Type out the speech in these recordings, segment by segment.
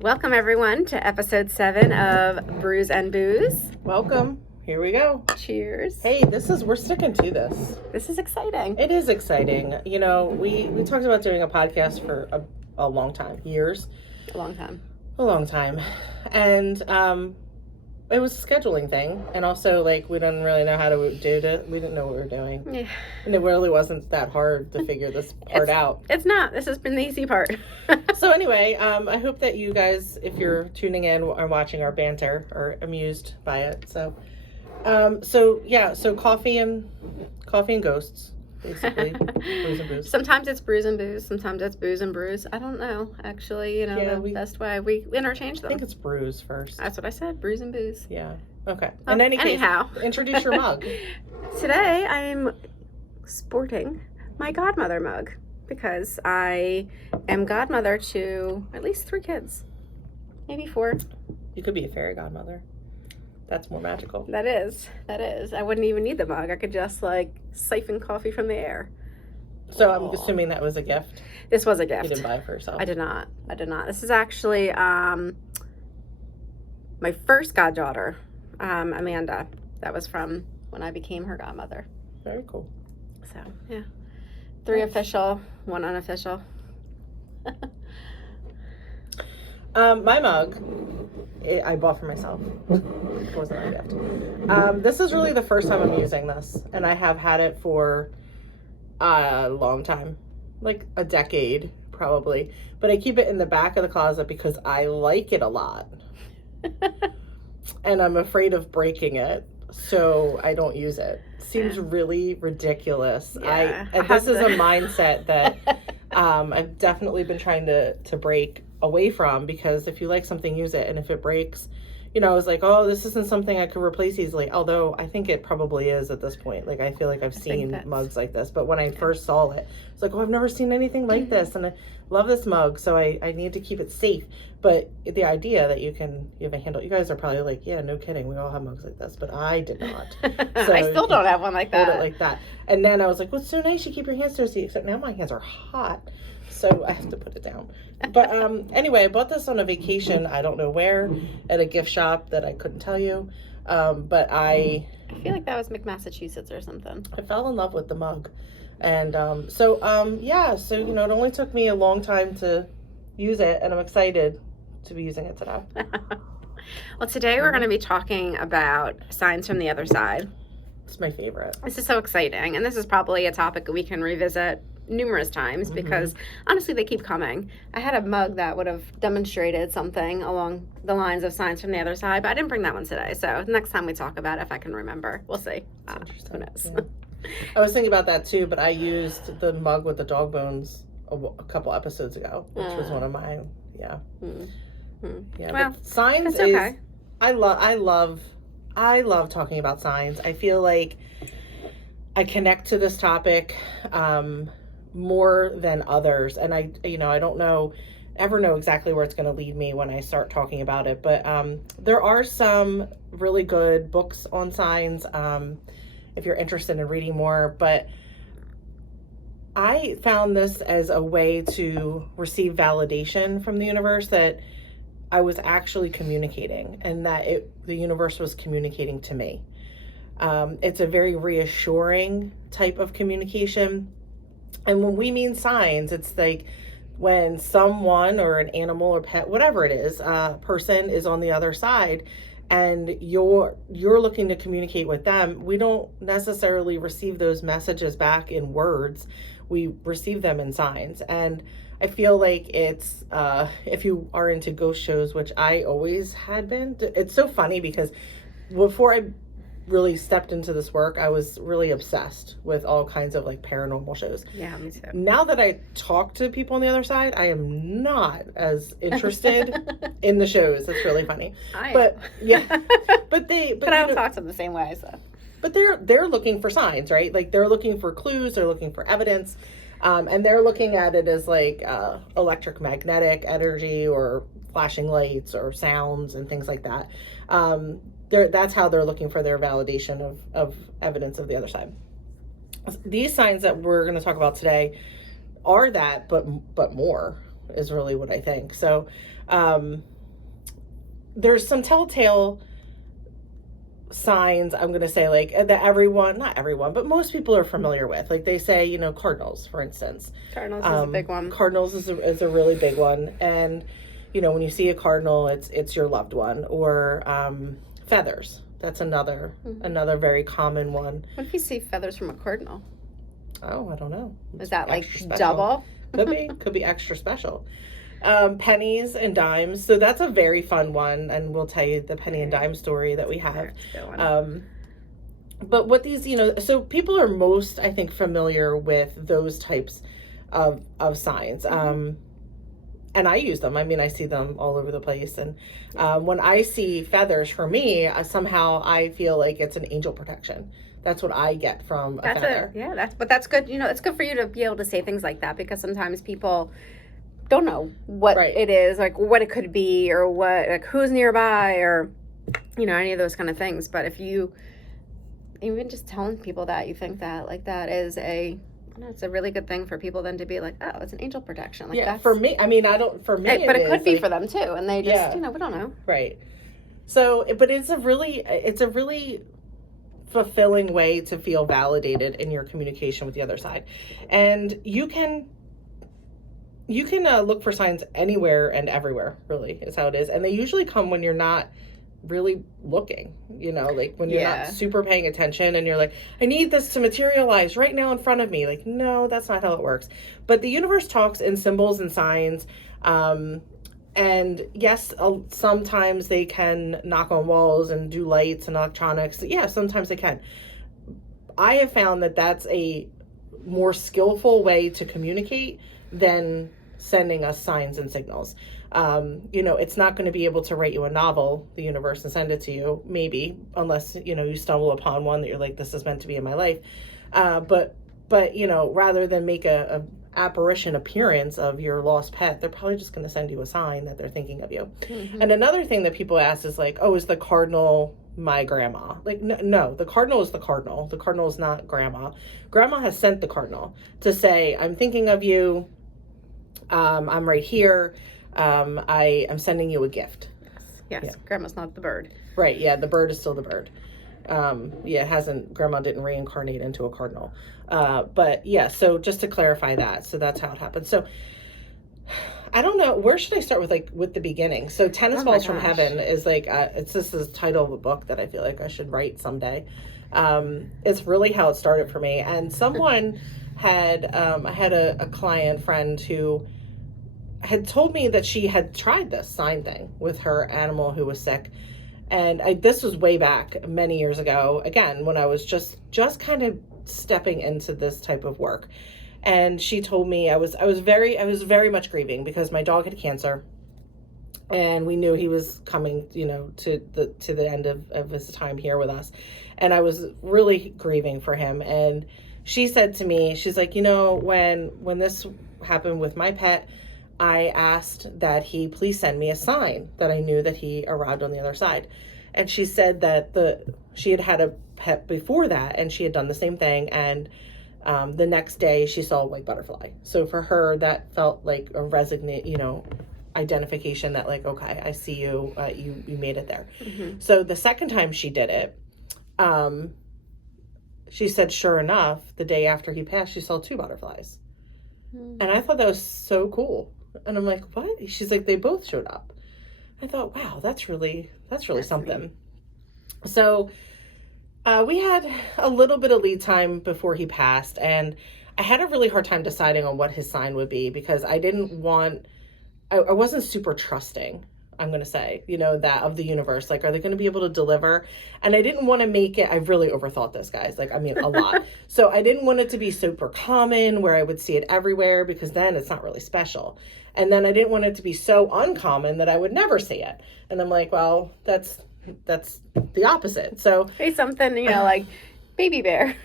Welcome, everyone, to episode 7 of Brews and Booze. Welcome. Here we go. Cheers. Hey, we're sticking to this. This is exciting. It is exciting. You know, we talked about doing a podcast for a long time, years. A long time. And it was a scheduling thing. And also, like, we didn't really know how to do it. We didn't know what we were doing. Yeah. And it really wasn't that hard to figure this part out. It's not. This has been the easy part. So anyway, I hope that you guys, if you're tuning in or watching our banter, are amused by it. So coffee and ghosts, basically. Brews and booze. Sometimes it's brews and booze. Sometimes it's booze and brews. I don't know. Actually, the best way we interchange them. I think it's brews first. That's what I said. Brews and booze. Yeah. Okay. Anyhow, introduce your mug. Today I'm sporting my godmother mug because I am godmother to at least 3 kids, maybe 4. You could be a fairy godmother. That's more magical. That is. I wouldn't even need the mug. I could just siphon coffee from the air. So I'm assuming that was a gift. This was a gift. You didn't buy it for yourself. I did not. This is actually my first goddaughter, Amanda. That was from when I became her godmother. Very cool. So, yeah. 3 official, 1 unofficial. My mug, I bought for myself. It wasn't a gift. This is really the first time I'm using this, and I have had it for a long time, like a decade probably. But I keep it in the back of the closet because I like it a lot, and I'm afraid of breaking it, so I don't use it. Seems really ridiculous. Yeah, this is a mindset that I've definitely been trying to break away from, because if you like something, use it, and if it breaks, I was like, oh, this isn't something I could replace easily, although I think it probably is at this point. Like, I feel like I've seen mugs like this, but when I first saw it, it's like, oh, I've never seen anything like this, and I love this mug, so I need to keep it safe. But the idea that you have a handle, you guys are probably like, yeah, no kidding, we all have mugs like this, but I did not. So I still don't have one like that. Hold it like that. And then I was like, well, it's so nice you keep your hands so easy, except now my hands are hot, so I have to put it down. But anyway, I bought this on a vacation, I don't know where, at a gift shop that I couldn't tell you. But I feel like that was Massachusetts or something. I fell in love with the mug. And so it only took me a long time to use it, and I'm excited to be using it today. Well, today we're going to be talking about signs from the other side. It's my favorite. This is so exciting, and this is probably a topic we can revisit numerous times because honestly they keep coming. I had a mug that would have demonstrated something along the lines of signs from the other side, but I didn't bring that one today, so next time we talk about it, if I can remember, we'll see. Who knows. Yeah. I was thinking about that too, but I used the mug with the dog bones a couple episodes ago, which was one of my yeah. Well, but signs it's okay. is I love talking about signs. I feel like I connect to this topic more than others, and I don't ever know exactly where it's going to lead me when I start talking about it, but there are some really good books on signs if you're interested in reading more. But I found this as a way to receive validation from the universe that I was actually communicating, and that the universe was communicating to me. It's a very reassuring type of communication. And when we mean signs, it's like when someone or an animal or pet, whatever it is, person is on the other side and you're looking to communicate with them. We don't necessarily receive those messages back in words. We receive them in signs. And I feel like it's, if you are into ghost shows, which I always had been, it's so funny because before I really stepped into this work, I was really obsessed with all kinds of paranormal shows. Yeah, me too. Now that I talk to people on the other side, I am not as interested in the shows. It's really funny. But I don't talk to them the same way, so. But they're looking for signs, right? Like, they're looking for clues, they're looking for evidence, and they're looking at it as electromagnetic energy or flashing lights or sounds and things like that. That's how they're looking for their validation of evidence of the other side. These signs that we're going to talk about today are that, but more. is really what I think. So there's some telltale signs, I'm going to say, like, that everyone, not everyone, but most people are familiar with. Like they say, you know, cardinals, for instance. Cardinals is a big one. Cardinals is a really big one. And, you know, when you see a cardinal, it's your loved one. Or feathers. That's another very common one. What if you see feathers from a cardinal? Oh, I don't know. Is that like double? Could be extra special. Pennies and dimes. So that's a very fun one, and we'll tell you the penny and dime story that we have. But what these, you know, so people are most, I think, familiar with those types of signs. And I use them. I mean, I see them all over the place. And when I see feathers, for me, somehow I feel like it's an angel protection. That's what I get from a feather. That's good. You know, it's good for you to be able to say things like that, because sometimes people don't know what it is, like what it could be, or what, like who's nearby, or, you know, any of those kind of things. But if you even just telling people that you think that, like, that is it's a really good thing for people then to be like, oh, it's an angel protection. Like, that's, for me, I mean, but it could be like, for them too, and they just, you know, we don't know. Right. So, but it's a really fulfilling way to feel validated in your communication with the other side. And you can look for signs anywhere and everywhere, really, is how it is. And they usually come when you're not really looking, you know, like when you're not super paying attention and you're like, I need this to materialize right now in front of me. Like, no, that's not how it works. But the universe talks in symbols and signs. And yes, sometimes they can knock on walls and do lights and electronics. Yeah, sometimes they can. I have found that that's a more skillful way to communicate than sending us signs and signals. You know, it's not going to be able to write you a novel, the universe, and send it to you, maybe, unless, you know, you stumble upon one that you're like, this is meant to be in my life. But you know, rather than make a apparition appearance of your lost pet, they're probably just going to send you a sign that they're thinking of you. And another thing that people ask is like, oh, is the cardinal my grandma? Like, no, the cardinal is the cardinal. The cardinal is not grandma. Grandma has sent the cardinal to say, I'm thinking of you. I'm right here. I am sending you a gift. Yes. Yeah. Grandma's not the bird. Right. Yeah. The bird is still the bird. Grandma didn't reincarnate into a cardinal. But yeah, so just to clarify that. So that's how it happened. So I don't know, where should I start with the beginning? So Tennis Balls from Heaven is like, it's just the title of a book that I feel like I should write someday. It's really how it started for me. And someone I had a client friend who had told me that she had tried this sign thing with her animal who was sick. And this was way back many years ago, again, when I was just kind of stepping into this type of work. And she told me I was very much grieving because my dog had cancer, and we knew he was coming, you know, to the end of his time here with us. And I was really grieving for him. And she said to me, she's like, you know, when this happened with my pet, I asked that he please send me a sign that I knew that he arrived on the other side. And she said that she had a pet before that, and she had done the same thing. And the next day she saw a white butterfly. So for her, that felt like a identification that, like, okay, I see you, you made it there. So the second time she did it, she said, sure enough, the day after he passed, she saw 2 butterflies. And I thought that was so cool. And I'm like, what? She's like, they both showed up. I thought, wow, that's really something. Neat. So we had a little bit of lead time before he passed, and I had a really hard time deciding on what his sign would be, because I wasn't super trusting, I'm going to say, you know, that of the universe. Like, are they going to be able to deliver? And I didn't want to make it, I really overthought this, guys. Like, I mean, a lot. So I didn't want it to be super common where I would see it everywhere, because then it's not really special. And then I didn't want it to be so uncommon that I would never see it. And I'm like, well, that's the opposite. So say something, you know, like baby bear.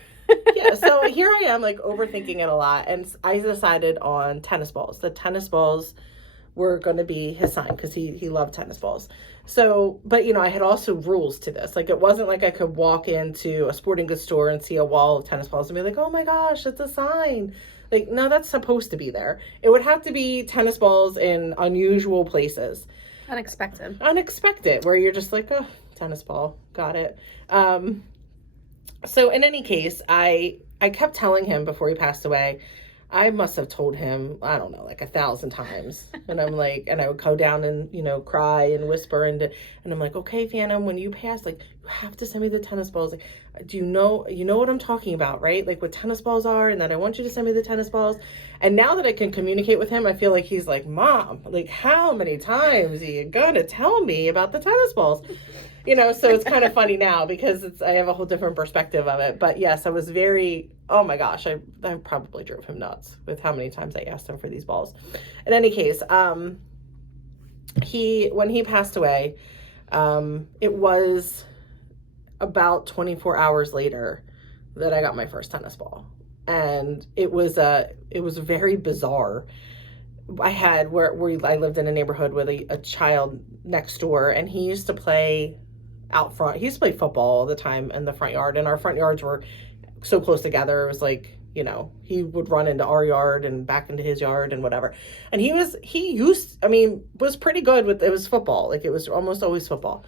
Yeah. So here I am, like, overthinking it a lot. And I decided on tennis balls. The tennis balls were going to be his sign, because he loved tennis balls. So, but, you know, I had also rules to this. Like, it wasn't like I could walk into a sporting goods store and see a wall of tennis balls and be like, oh my gosh, it's a sign. Like, no, that's supposed to be there. It would have to be tennis balls in unusual places. Unexpected, where you're just like, oh, tennis ball, got it. So in any case, I kept telling him before he passed away, I must have told him, I don't know, like 1,000 times. And I'm like, and I would go down and, cry and whisper and I'm like, okay, Phantom, when you pass, like, you have to send me the tennis balls. Like, do you know what I'm talking about, right? Like what tennis balls are, and then I want you to send me the tennis balls. And now that I can communicate with him, I feel like he's like, Mom, like, how many times are you gonna tell me about the tennis balls? So it's kind of funny now because I have a whole different perspective of it. But yes, I was oh my gosh, I probably drove him nuts with how many times I asked him for these balls. In any case, when he passed away, it was about 24 hours later that I got my first tennis ball. And it was very bizarre. I lived in a neighborhood with a child next door, and he used to play out front. He used to play football all the time in the front yard, and our front yards were so close together. It was like, he would run into our yard and back into his yard and whatever. And was pretty good with, it was football. Like, it was almost always football.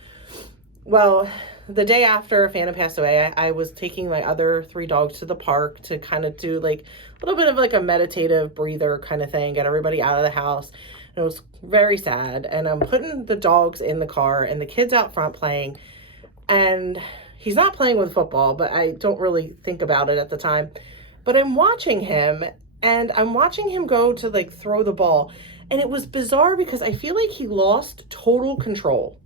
Well, the day after Phantom passed away, I was taking my other 3 dogs to the park to kind of do like a little bit of like a meditative breather kind of thing, get everybody out of the house. And it was very sad. And I'm putting the dogs in the car and the kids out front playing. And he's not playing with football, but I don't really think about it at the time. But I'm watching him, and I'm watching him go to like throw the ball. And it was bizarre because I feel like he lost total control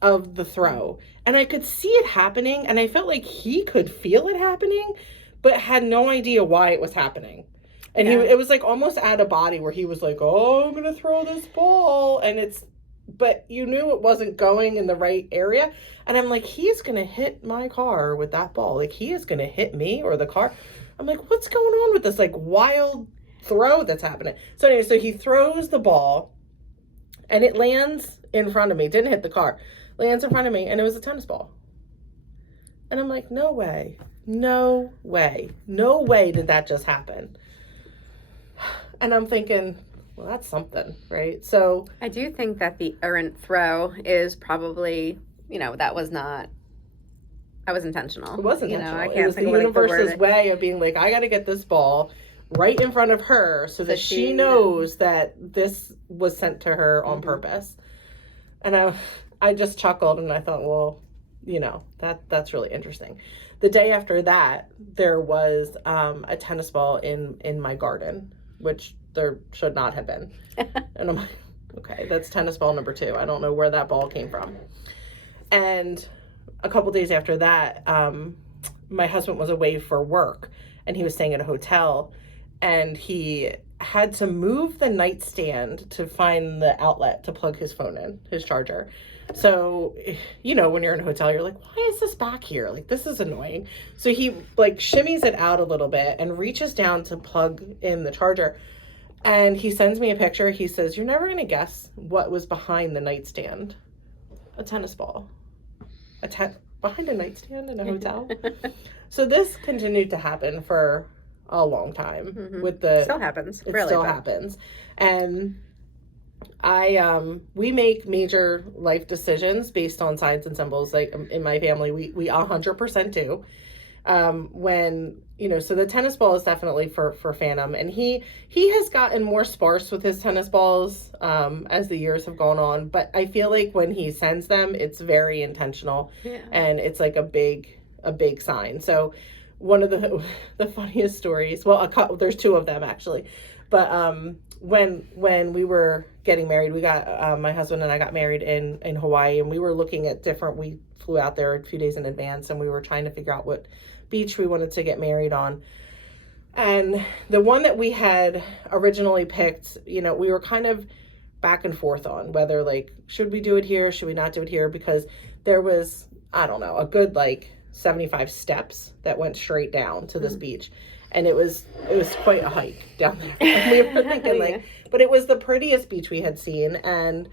of the throw. And I could see it happening, and I felt like he could feel it happening, but had no idea why it was happening. And it was like almost out of body where he was like, oh, I'm going to throw this ball. But you knew it wasn't going in the right area. And I'm like, he's going to hit my car with that ball. Like, he is going to hit me or the car. I'm like, what's going on with this like wild throw that's happening? So anyway, so he throws the ball and it lands in front of me. Didn't hit the car. Lands in front of me, and it was a tennis ball. And I'm like, no way did that just happen. And I'm thinking, well, that's something, right? So I do think that the errant throw is probably, that was intentional. It was intentional. I can't it was think the of universe's way of being like, I got to get this ball right in front of her so that she knows that this was sent to her on purpose. And I just chuckled, and I thought, well, that's really interesting. The day after that, there was a tennis ball in my garden, which there should not have been. And I'm like, okay, that's tennis ball number 2. I don't know where that ball came from. And a couple days after that, my husband was away for work, and he was staying at a hotel, and he had to move the nightstand to find the outlet to plug his phone in, his charger. So, when you're in a hotel, you're like, why is this back here? Like, this is annoying. So he like shimmies it out a little bit and reaches down to plug in the charger. And he sends me a picture. He says, you're never going to guess what was behind the nightstand. A tennis ball. Behind a nightstand in a hotel. So this continued to happen for a long time. Still happens. It still happens. And we make major life decisions based on signs and symbols. Like in my family, we 100% do. So the tennis ball is definitely for Phantom, and he has gotten more sparse with his tennis balls as the years have gone on. But I feel like when he sends them, it's very intentional, and it's like a big sign. So one of the funniest stories, well, there's 2 of them actually, but when we were getting married, we got my husband and I got married in Hawaii, and we were looking at we flew out there a few days in advance, and we were trying to figure out what beach we wanted to get married on. And the one that we had originally picked, we were kind of back and forth on whether like, should we do it here, should we not do it here, because there was, I don't know, a good like 75 steps that went straight down to this beach. And it was quite a hike down there. And we were thinking but it was the prettiest beach we had seen. And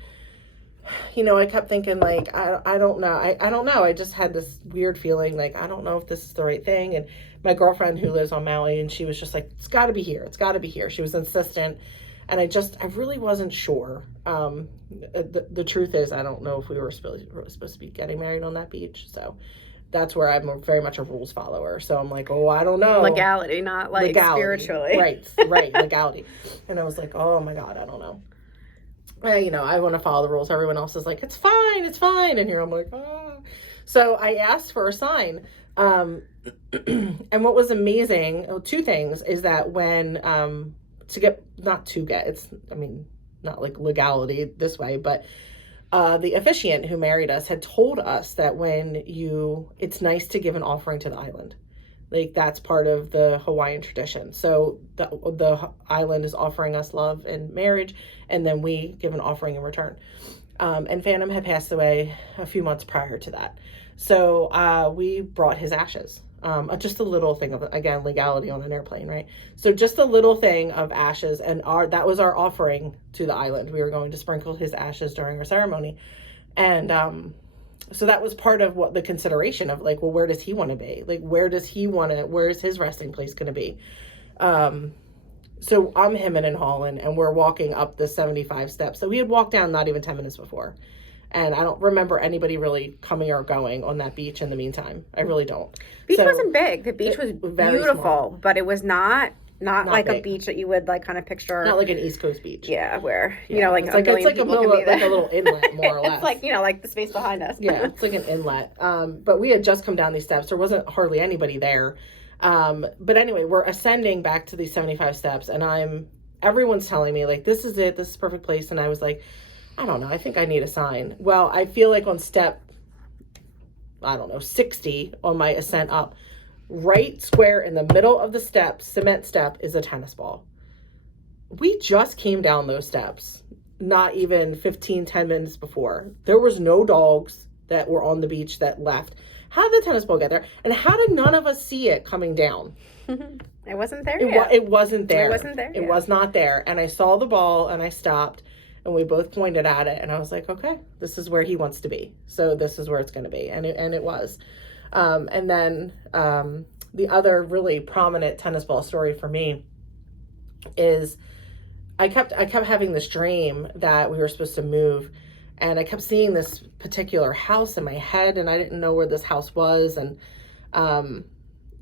I kept thinking, like, I don't know. I don't know. I just had this weird feeling, like, I don't know if this is the right thing. And my girlfriend who lives on Maui, and she was just like, it's got to be here. It's got to be here. She was insistent. And I really wasn't sure. The truth is, I don't know if we were supposed to be getting married on that beach. So that's where I'm very much a rules follower. So I'm like, oh, I don't know. Legality, not like Legality. spiritually. Right, legality. And I was like, oh my God, I don't know. I want to follow the rules. Everyone else is like, it's fine. And here I'm like, oh. So I asked for a sign. And what was amazing, two things, is that when, not like legality this way, but the officiant who married us had told us that it's nice to give an offering to the island. Like, that's part of the Hawaiian tradition. So the island is offering us love and marriage, and then we give an offering in return. And Phantom had passed away a few months prior to that. So we brought his ashes. Just a little thing of, again, legality on an airplane, right? So just a little thing of ashes, and that was our offering to the island. We were going to sprinkle his ashes during our ceremony. And so that was part of what the consideration of, like, well, where does he want to be? Like, where is his resting place going to be? So I'm hemming and hawing, and we're walking up the 75 steps. So we had walked down not even 10 minutes before. And I don't remember anybody really coming or going on that beach in the meantime. I really don't. Beach wasn't big. The beach was beautiful, small. But it was not like big. A beach that you would like kind of picture. Not like an East Coast beach. Yeah, where it's like a little inlet, more or less. It's like like the space behind us. Yeah, it's like an inlet. But we had just come down these steps. There wasn't hardly anybody there. But anyway, we're ascending back to these 75 steps, and everyone's telling me, like, this is it. This is the perfect place. And I was like, I don't know. I think I need a sign. Well, I feel like on step, 60 on my ascent up, right square in the middle of the steps, cement step, is a tennis ball. We just came down those steps, not even 10 minutes before. There was no dogs that were on the beach that left. How did the tennis ball get there? And how did none of us see it coming down? It wasn't there yet. It wasn't there. It wasn't there It was not there. And I saw the ball, and I stopped. And we both pointed at it, and I was like, okay, this is where he wants to be. So this is where it's going to be. And it was. And then the other really prominent tennis ball story for me is I kept having this dream that we were supposed to move. And I kept seeing this particular house in my head, and I didn't know where this house was. And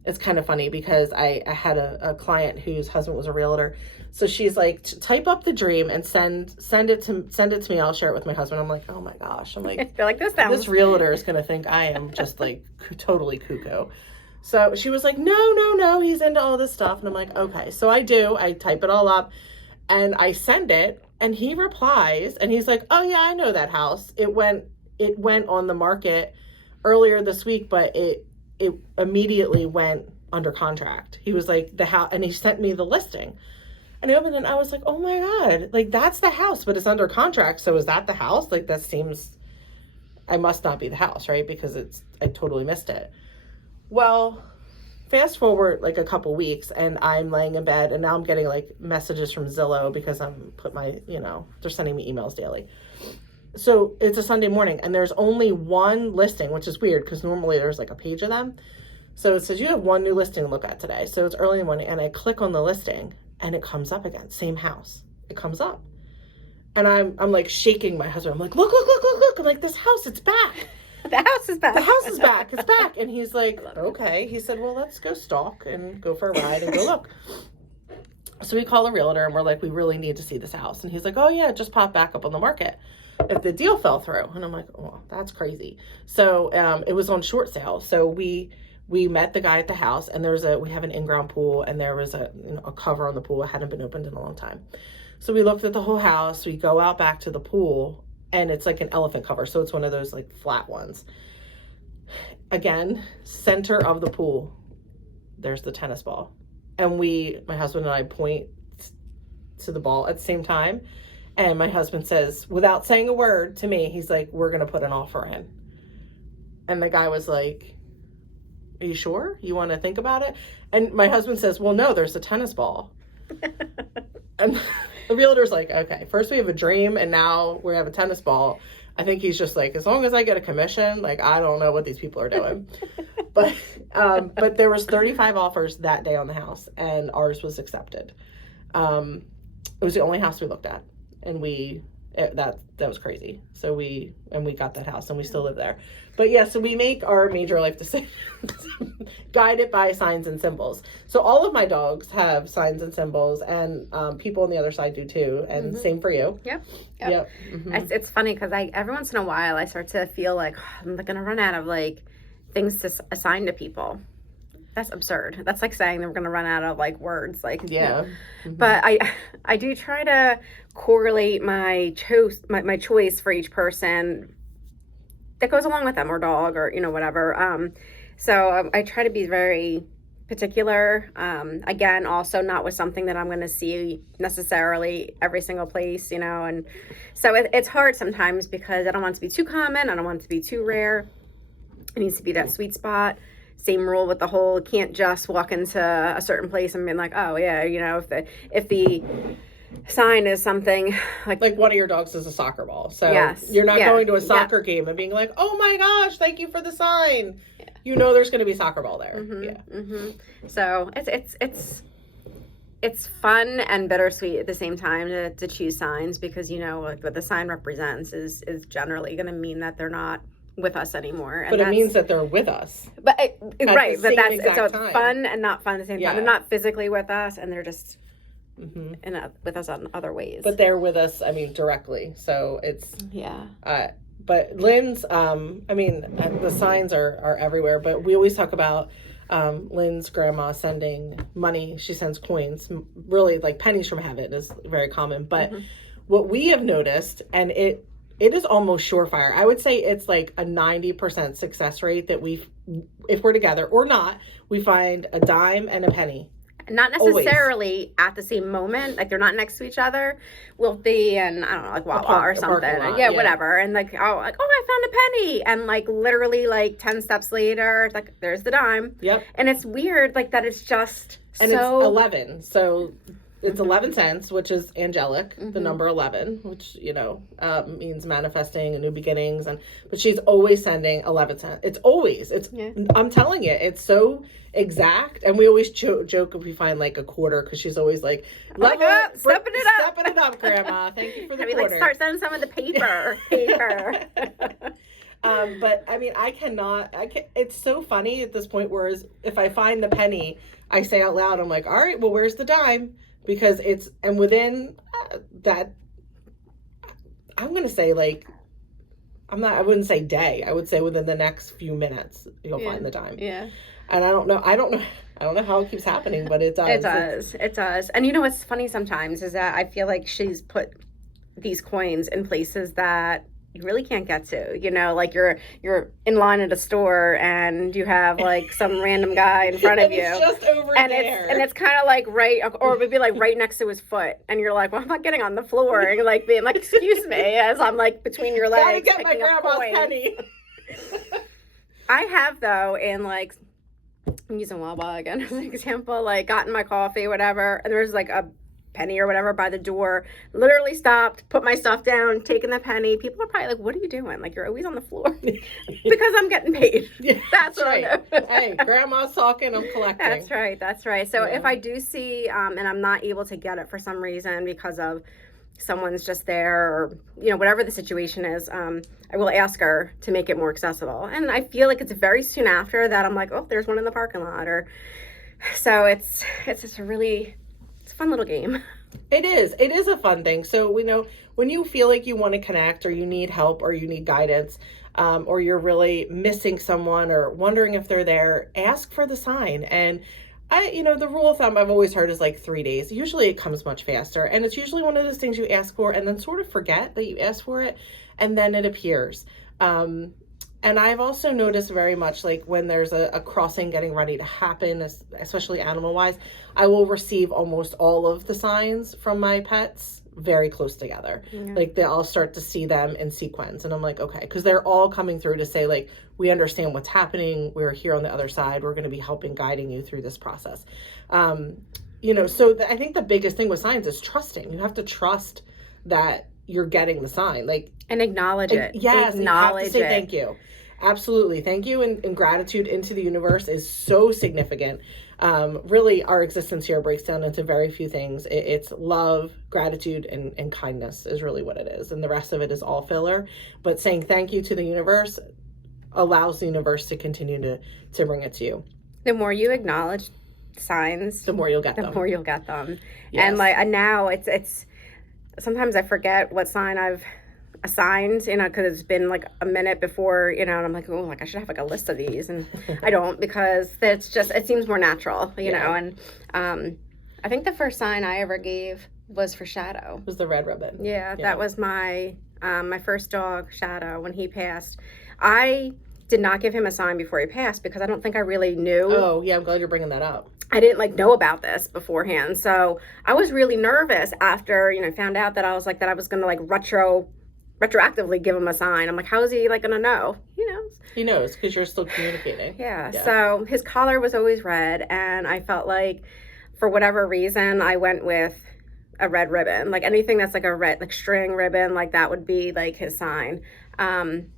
it's kind of funny because I had a client whose husband was a realtor. So she's like, type up the dream and send it to me. I'll share it with my husband. I'm like, oh my gosh. I'm like, you're like, this realtor is going to think I am just like totally cuckoo. So she was like, no, he's into all this stuff. And I'm like, okay. So I type it all up and I send it, and he replies, and he's like, oh yeah, I know that house. It went on the market earlier this week, but it immediately went under contract. He was like, the house, and he sent me the listing. And I opened it, and I was like, oh my God, like, that's the house, but it's under contract. So is that the house? Like, that seems, I must not be the house, right? Because I totally missed it. Well, fast forward like a couple weeks, and I'm laying in bed, and now I'm getting like messages from Zillow because they're sending me emails daily. So it's a Sunday morning, and there's only one listing, which is weird because normally there's like a page of them. So it says you have one new listing to look at today. So it's early in the morning, and I click on the listing, and it comes up again, same house. It comes up, and I'm like shaking my husband. I'm like, look! I'm like, this house, it's back. The house is back. The house is back. It's back. And he's like, okay. He said, well, let's go stalk and go for a ride and go look. So we call the realtor, and we're like, we really need to see this house. And he's like, oh yeah, just pop back up on the market if the deal fell through. And I'm like, oh, that's crazy. So it was on short sale. So we met the guy at the house, and we have an in-ground pool, and there was a cover on the pool. It hadn't been opened in a long time. So we looked at the whole house. We go out back to the pool, and it's like an elephant cover. So it's one of those like flat ones. Again, center of the pool, there's the tennis ball. And my husband and I point to the ball at the same time. And my husband says, without saying a word to me, he's like, we're going to put an offer in. And the guy was like, are you sure? You want to think about it? And my husband says, well, no, there's a tennis ball. And the realtor's like, okay, first we have a dream, and now we have a tennis ball. I think he's just like, as long as I get a commission, like, I don't know what these people are doing. But there was 35 offers that day on the house, and ours was accepted. It was the only house we looked at, and that was crazy. So we got that house, and we still live there. But yeah, so we make our major life decisions guided by signs and symbols. So all of my dogs have signs and symbols, and people on the other side do too. And same for you. Yep. Mm-hmm. It's funny because every once in a while I start to feel like I'm gonna run out of like things to assign to people. That's absurd. That's like saying that we're gonna run out of like words. Like yeah. Mm-hmm. But I do try to correlate my choice for each person that goes along with them, or dog, or whatever. So I try to be very particular. Again, also not with something that I'm going to see necessarily every single place, and so it's hard sometimes because I don't want it to be too common. I don't want it to be too rare. It needs to be that sweet spot. Same rule with the whole, can't just walk into a certain place and be like, oh yeah, if the sign is something like one of your dogs is a soccer ball, so yes. You're not going to a soccer game and being like, oh my gosh, thank you for the sign. There's going to be a soccer ball there. So it's fun and bittersweet at the same time to choose signs, because like what the sign represents is generally going to mean that they're not with us anymore, but it means that they're with us. But it's fun and not fun at the same time. They're not physically with us, and they're just with us on other ways. But they're with us, directly. So it's but Lynn's, the signs are everywhere. But we always talk about Lynn's grandma sending money. She sends coins, really like pennies from heaven is very common. But what we have noticed, and it is almost surefire. I would say it's like a 90% success rate that if we're together or not, we find a dime and a penny. Not necessarily always at the same moment, like they're not next to each other. We'll be in, I don't know, like Wawa or something. Yeah, whatever. And I found a penny. And like literally like 10 steps later, it's like, there's the dime. Yep. And it's weird like that it's just and it's 11. So it's 11 cents, which is angelic, the number 11, which, means manifesting and new beginnings. But she's always sending 11 cents. I'm telling you, it's so exact. And we always joke if we find like a quarter, because she's always like, stepping it up, Grandma. Thank you for the quarter. Start sending some of the paper. But I cannot, it's so funny at this point, whereas if I find the penny, I say out loud, I'm like, all right, well, where's the dime? Because and within that, I'm going to say like, I wouldn't say day. I would say within the next few minutes, you'll find the dime. Yeah. And I don't know how it keeps happening, but it does. It does. And what's funny sometimes is that I feel like she's put these coins in places that you really can't get to, like you're in line at a store and you have like some random guy in front of you, it's just over there, and it's kind of like right, or maybe like right next to his foot, and you're like, well, I'm not getting on the floor, and like being like, excuse me, as I'm like between your legs. Gotta get my grandma's penny. I have though, in like, I'm using Wawa again as an example, like gotten my coffee, whatever, and there's like a penny or whatever by the door, literally stopped, put my stuff down, taken the penny. People are probably like, what are you doing? Like, you're always on the floor. Because I'm getting paid. Yeah, that's right. Hey, grandma's talking, I'm collecting. That's right. So if I do see, and I'm not able to get it for some reason because of someone's just there, or, whatever the situation is, I will ask her to make it more accessible. And I feel like it's very soon after that I'm like, oh, there's one in the parking lot. So it's just it's a fun little game. It is a fun thing. So when you feel like you want to connect, or you need help, or you need guidance, or you're really missing someone or wondering if they're there, ask for the sign. And the rule of thumb I've always heard is like 3 days. Usually it comes much faster, and it's usually one of those things you ask for and then sort of forget that you asked for it, and then it appears. And I've also noticed very much like when there's a crossing getting ready to happen, especially animal wise, I will receive almost all of the signs from my pets very close together. Yeah. Like I'll start to see them in sequence, and I'm like, okay, because they're all coming through to say like, we understand what's happening. We're here on the other side. We're going to be helping, guiding you through this process. So I think the biggest thing with signs is trusting. You have to trust that you're getting the sign. Like, and acknowledge it. Yes, acknowledge you have to say it. thank you. Absolutely. Thank you and gratitude into the universe is so significant. Really, our existence here breaks down into very few things. It's love, gratitude, and kindness is really what it is. And the rest of it is all filler. But saying thank you to the universe allows the universe to continue to bring it to you. The more you acknowledge signs, the more you'll get them. The more you'll get them. Yes. And like, and now it's sometimes I forget what sign I've assigned, you know, because it's been like a minute before, you know, and I'm like, oh, like I should have like a list of these, and I don't, because it's just, it seems more natural, you know. And I think the first sign I ever gave was for Shadow. It was the red ribbon. Yeah, that was my my first dog, Shadow, when he passed. I did not give him a sign before he passed because I don't think I really knew. Oh, yeah, I'm glad you're bringing that up. I didn't like know about this beforehand. So I was really nervous after, you know, found out that I was like, that I was going to like retroactively give him a sign. I'm like, how is he like going to know? He knows. He knows because you're still communicating. Yeah. So his collar was always red. And I felt like for whatever reason, I went with a red ribbon. Like anything that's like a red, like string ribbon, like that would be like his sign. And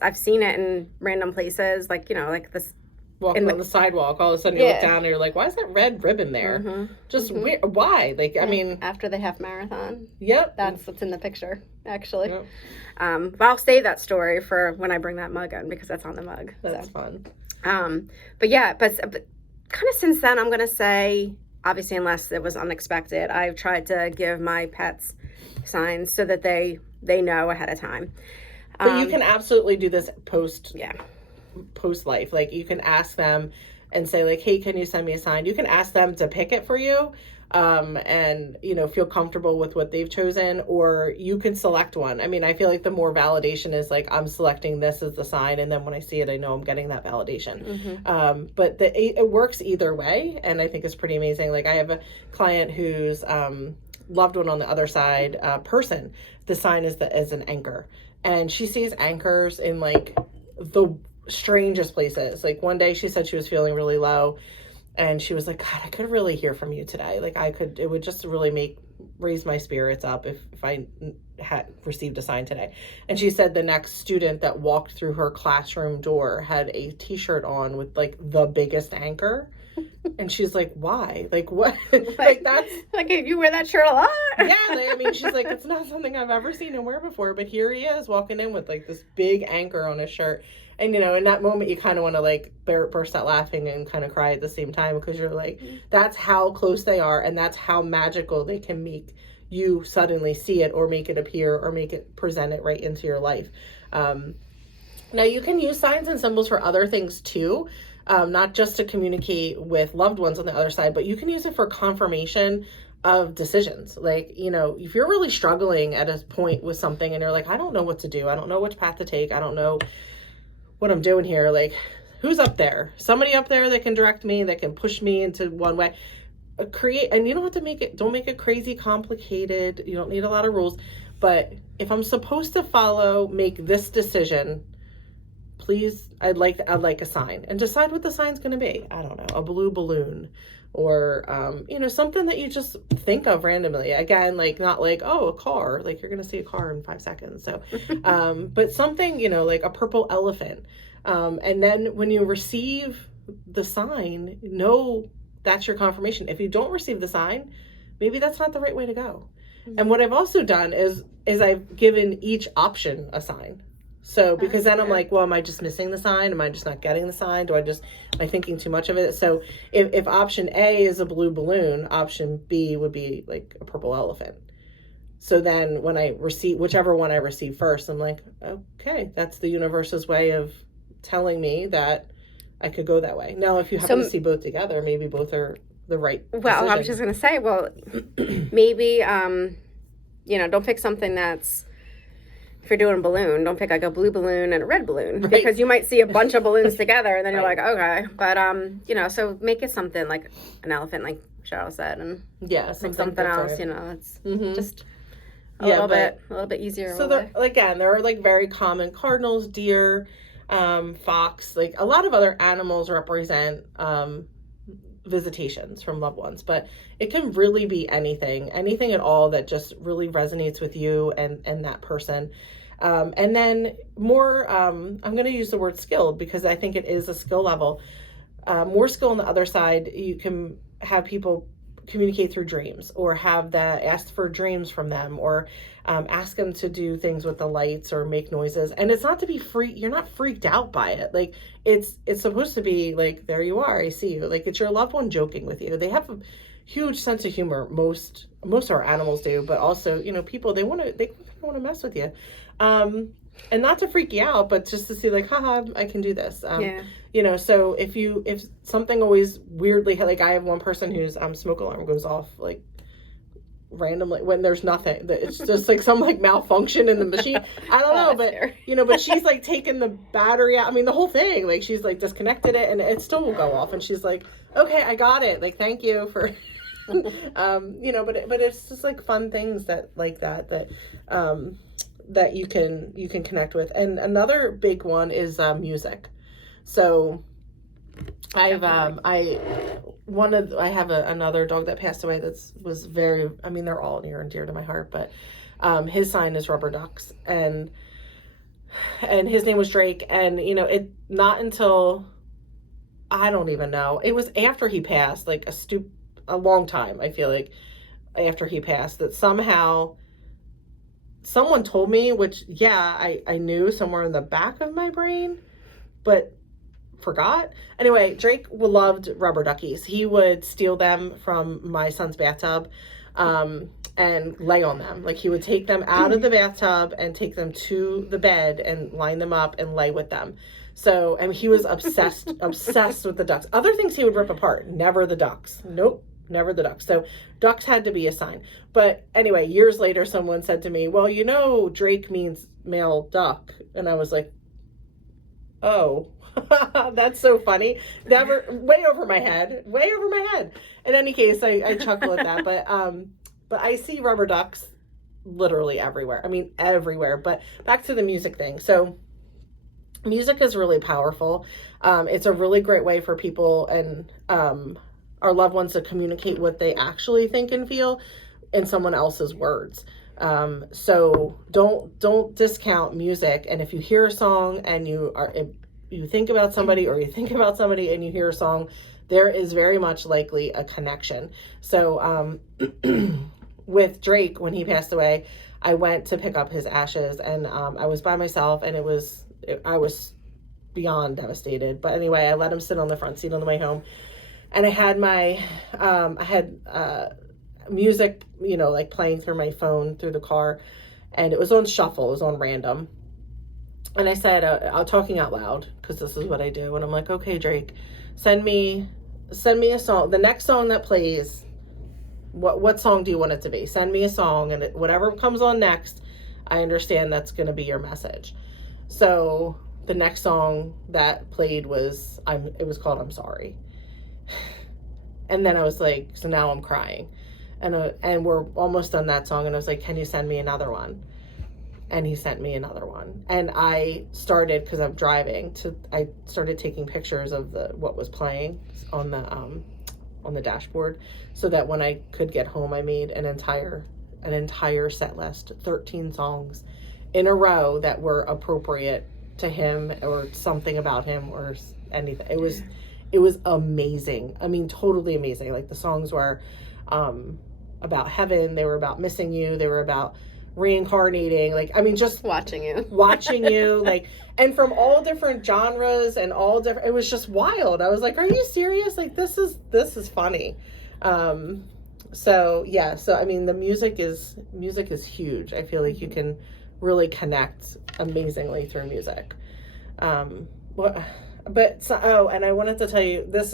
I've seen it in random places, like, you know, like this. Walking on the sidewalk, all of a sudden you look down and you're like, why is that red ribbon there? Mm-hmm. Just weird. Why? Like, I mean. After the half marathon. Yep. That's what's in the picture, actually. Yep. But I'll save that story for when I bring that mug in, because that's on the mug. That's fun. But yeah, but kind of since then, I'm going to say, obviously, unless it was unexpected, I've tried to give my pets signs so that they know ahead of time. But you can absolutely do this post life. Like, you can ask them and say like, hey, can you send me a sign? You can ask them to pick it for you, and, you know, feel comfortable with what they've chosen, or you can select one. I mean, I feel like the more validation is like, I'm selecting this as the sign, and then when I see it, I know I'm getting that validation. But it works either way, and I think it's pretty amazing. Like, I have a client whose loved one on the other side, person, the sign is an anchor, and she sees anchors in like the strangest places. Like, one day she said she was feeling really low, and she was like, God, I could really hear from you today. Like, it would just really raise my spirits up if I had received a sign today. And she said the next student that walked through her classroom door had a t-shirt on with like the biggest anchor. And she's like, why? Like, what? Like, that's like, you wear that shirt a lot. Yeah, like, I mean, she's like, it's not something I've ever seen him wear before, but here he is walking in with like this big anchor on his shirt. And, you know, in that moment, you kind of want to like burst out laughing and kind of cry at the same time, because you're like, that's how close they are, and that's how magical they can make you suddenly see it, or make it appear, or present it right into your life. Now, you can use signs and symbols for other things too. Not just to communicate with loved ones on the other side, but you can use it for confirmation of decisions. Like, you know, if you're really struggling at a point with something and you're like, I don't know what to do. I don't know which path to take. I don't know what I'm doing here. Like, who's up there? Somebody up there that can direct me, that can push me into one way. And you don't have to don't make it crazy complicated. You don't need a lot of rules. But if I'm supposed to make this decision, please, I'd like a sign, and decide what the sign's going to be. I don't know, a blue balloon, or, you know, something that you just think of randomly. Again, like, not like, oh, a car, like you're going to see a car in 5 seconds. So, but something, you know, like a purple elephant. And then when you receive the sign, know that's your confirmation. If you don't receive the sign, maybe that's not the right way to go. And what I've also done is I've given each option a sign. So, because then I'm like, well, am I just missing the sign? Am I just not getting the sign? Am I thinking too much of it? So if option A is a blue balloon, option B would be like a purple elephant. So then when I receive, whichever one I receive first, I'm like, okay, that's the universe's way of telling me that I could go that way. Now, if you happen to see both together, maybe both are the right decision. I was just going to say, well, maybe, you know, don't pick something that's, if you're doing a balloon, don't pick like a blue balloon and a red balloon, right? Because you might see a bunch of balloons together, and then you're like, okay. But, you know, so make it something like an elephant, like Cheryl said, and something else, you know, it's just a little bit easier. So there are like very common cardinals, deer, fox, like a lot of other animals represent visitations from loved ones, but it can really be anything at all that just really resonates with you and that person. And then more, I'm going to use the word skilled because I think it is a skill level. More skill on the other side, you can have people communicate through dreams, or have that ask for dreams from them, or ask them to do things with the lights or make noises. And it's not to be you're not freaked out by it. Like it's supposed to be like, there you are, I see you. Like it's your loved one joking with you. They have a huge sense of humor. Most of our animals do, but also, people, they want to mess with you. And not to freak you out, but just to see like, haha, I can do this. So if something always weirdly, like I have one person whose smoke alarm goes off like randomly when there's nothing, it's just like some like malfunction in the machine. I don't know, but scary. But she's like taking the battery out. I mean, the whole thing, like she's like disconnected it and it still will go off. And she's like, okay, I got it. Like, thank you for, but it's just like fun things that you can connect with. And another big one is music. So I have another dog that passed away was very, I mean, they're all near and dear to my heart, but his sign is rubber ducks, and his name was Drake. And it not until, I don't even know, it was after he passed, like a long time, I feel like after he passed, that somehow someone told me, which I knew somewhere in the back of my brain, but forgot. Anyway, Drake loved rubber duckies. He would steal them from my son's bathtub and lay on them. Like he would take them out of the bathtub and take them to the bed and line them up and lay with them. So, and he was obsessed with the ducks. Other things he would rip apart, never the ducks. Nope, never the ducks. So ducks had to be a sign. But anyway, years later, someone said to me, well, Drake means male duck. And I was like, oh, that's so funny. Never, way over my head. In any case, I chuckle at that, but I see rubber ducks literally everywhere. I mean, everywhere. But back to the music thing. So music is really powerful. It's a really great way for people and our loved ones to communicate what they actually think and feel in someone else's words. So don't discount music. And if you hear a song and you think about somebody, or you think about somebody and you hear a song, there is very much likely a connection. So with Drake, when he passed away, I went to pick up his ashes, and I was by myself, and I was beyond devastated. But anyway, I let him sit on the front seat on the way home, and I had music, like playing through my phone through the car, and it was on shuffle, it was on random. And I said, I'm talking out loud because this is what I do. And I'm like, okay, Drake, send me a song. The next song that plays, what song do you want it to be? Send me a song, and whatever comes on next, I understand that's going to be your message. So the next song that played was called I'm Sorry. And then I was like, so now I'm crying. And we're almost done that song. And I was like, can you send me another one? And he sent me another one. And I started, because I'm driving, I started taking pictures of what was playing on the dashboard, so that when I could get home, I made an entire set list, 13 songs in a row that were appropriate to him, or something about him, or anything. It was amazing. I mean, totally amazing. Like the songs were about heaven, they were about missing you, they were about reincarnating, like, I mean, just watching you like, and from all different genres and all different, it was just wild. I was like, are you serious? Like, this is funny. So I mean, the music is huge. I feel like you can really connect amazingly through music. And I wanted to tell you, this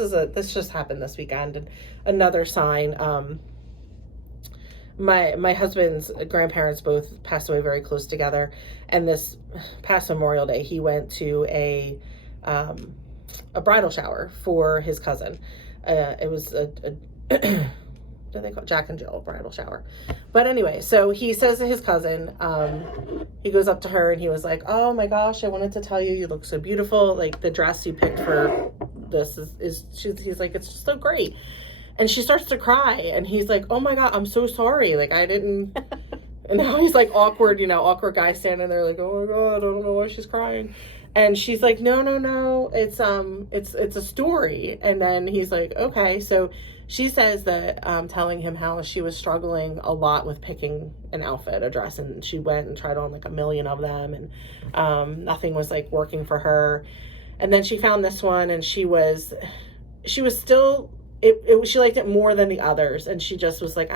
just happened this weekend, and another sign. My husband's grandparents both passed away very close together, and this past Memorial Day, he went to a bridal shower for his cousin. It was do they call Jack and Jill bridal shower? But anyway, so he says to his cousin, he goes up to her and he was like, oh my gosh, I wanted to tell you, you look so beautiful. Like the dress you picked for this he's like, it's just so great. And she starts to cry and he's like, oh my God, I'm so sorry. Like I didn't. And now he's like awkward guy standing there like, oh my God, I don't know why she's crying. And she's like, no, it's a story. And then he's like, okay. So she says that, telling him how she was struggling a lot with picking an outfit, a dress, and she went and tried on like 1 million of them, and nothing was like working for her. And then she found this one, and she was still, she liked it more than the others, and she just was like,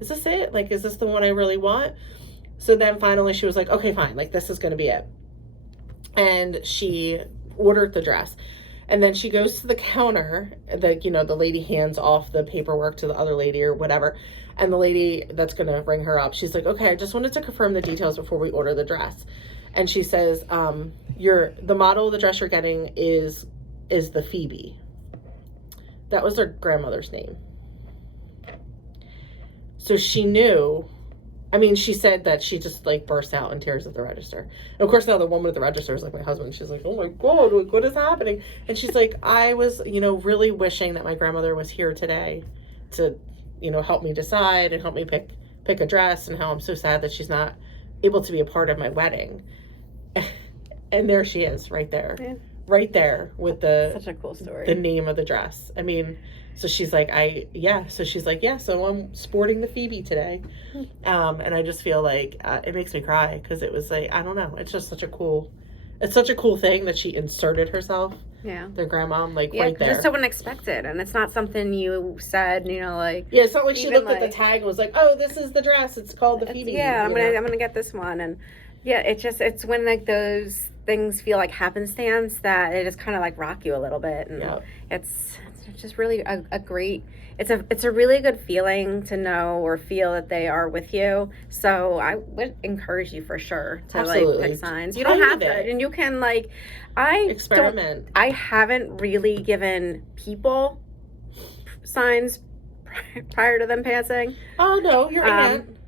is this it? Like, is this the one I really want? So then finally she was like, okay, fine, like this is going to be it. And she ordered the dress. And then she goes to the counter, the lady hands off the paperwork to the other lady or whatever. And the lady that's going to bring her up, she's like, okay, I just wanted to confirm the details before we order the dress. And she says, the model of the dress you're getting is the Phoebe. That was her grandmother's name. So she knew. I mean, she said that she just like burst out in tears at the register. And of course, now the woman at the register is like my husband. She's like, oh my God, like, what is happening? And she's like, I was, really wishing that my grandmother was here today to, help me decide and help me pick a dress, and how I'm so sad that she's not able to be a part of my wedding. And there she is right there. Yeah. Right there with such a cool story. The name of the dress. I mean, so she's like, so I'm sporting the Phoebe today. And I just feel like it makes me cry because it was like, I don't know. It's just such a cool thing that she inserted herself. Yeah. Their grandma, like right there. Just so unexpected. And it's not something you said, like. Yeah, it's not like she looked at the tag and was like, oh, this is the dress. It's called the Phoebe. Yeah, I'm gonna get this one. And yeah, it's when like those things feel like happenstance that it just kind of like rock you a little bit. And it's just really a great, it's a really good feeling to know or feel that they are with you. So I would encourage you for sure to Absolutely. like pick signs. You don't have to, and you can like, experiment. I haven't really given people signs prior to them passing. Oh no, your aunt.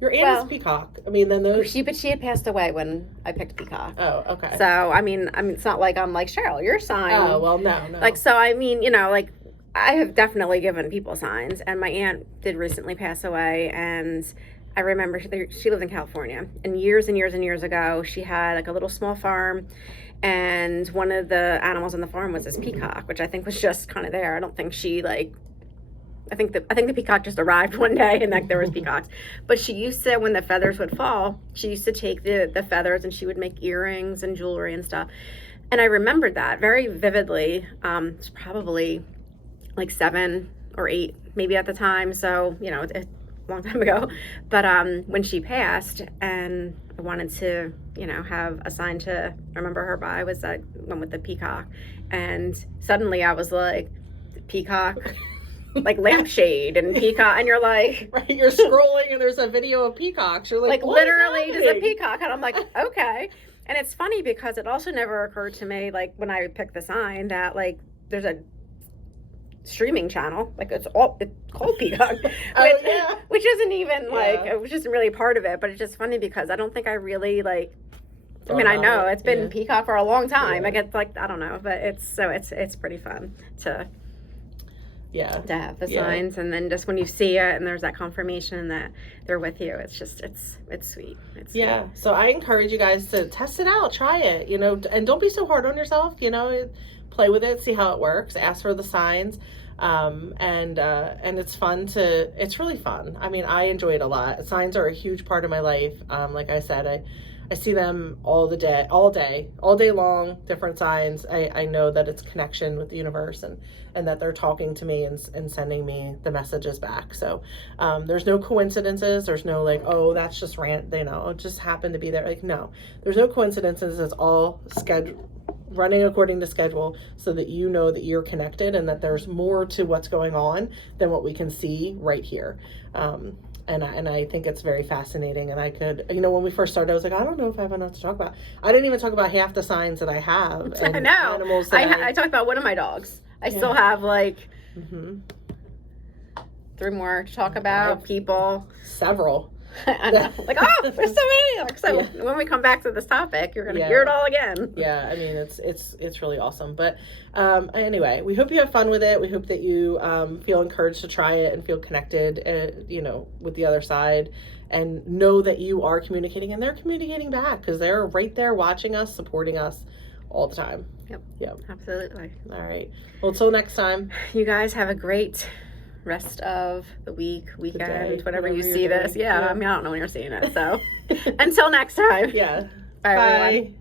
Your aunt is Peacock. I mean, then those. But she had passed away when I picked Peacock. Oh, okay. So I mean, it's not like I'm like, Cheryl, your sign. Oh well, no. Like, so I mean, like I have definitely given people signs, and my aunt did recently pass away, and I remember she lived in California, and years ago, she had like a little small farm, and one of the animals on the farm was this peacock, which I think was just kind of there. I don't think she like. I think the peacock just arrived one day and like there was peacocks. But she used to, when the feathers would fall, she used to take the feathers and she would make earrings and jewelry and stuff. And I remembered that very vividly. It's probably like 7 or 8 maybe at the time. So, it's a long time ago. But when she passed and I wanted to, have a sign to remember her by, was that one with the peacock. And suddenly I was like, peacock... like lampshade and peacock, and you're like, right, you're scrolling and there's a video of peacocks. You're like literally just a peacock, and I'm like, okay. And it's funny because it also never occurred to me, like when I picked the sign, that like there's a streaming channel, like it's called Peacock, which isn't even like it was just really part of it, but it's just funny because I don't think I really like. I mean, I know it's been Peacock for a long time. Like it's like I don't know, but it's pretty fun to have the signs, and then just when you see it and there's that confirmation that they're with you, it's just it's sweet. It's sweet. So I encourage you guys to test it out, try it, and don't be so hard on yourself, play with it, see how it works, ask for the signs, and it's fun it's really fun. I mean, I enjoy it a lot. Signs are a huge part of my life. Like I said, I see them all day long, different signs. I know that it's connection with the universe and that they're talking to me and sending me the messages back. So there's no coincidences. There's no like, oh, that's just it just happened to be there. Like, no, there's no coincidences. It's all running according to schedule so that you know that you're connected and that there's more to what's going on than what we can see right here. And I think it's very fascinating. And I could, when we first started, I was like, I don't know if I have enough to talk about. I didn't even talk about half the signs that I have. And I know. Animals I talked about one of my dogs. I still have like 3 more to talk about. People. Several. I know. Like, oh, there's so many. Like, so when we come back to this topic, you're gonna hear it all again. Yeah, I mean, it's really awesome. But anyway, we hope you have fun with it. We hope that you feel encouraged to try it and feel connected, with the other side, and know that you are communicating and they're communicating back, because they're right there watching us, supporting us all the time. Yep. Absolutely. All right. Well, until next time. You guys have a great rest of the week, weekend, whenever you see this. Yeah, I mean, I don't know when you're seeing it. So until next time. Yeah. Bye, everyone.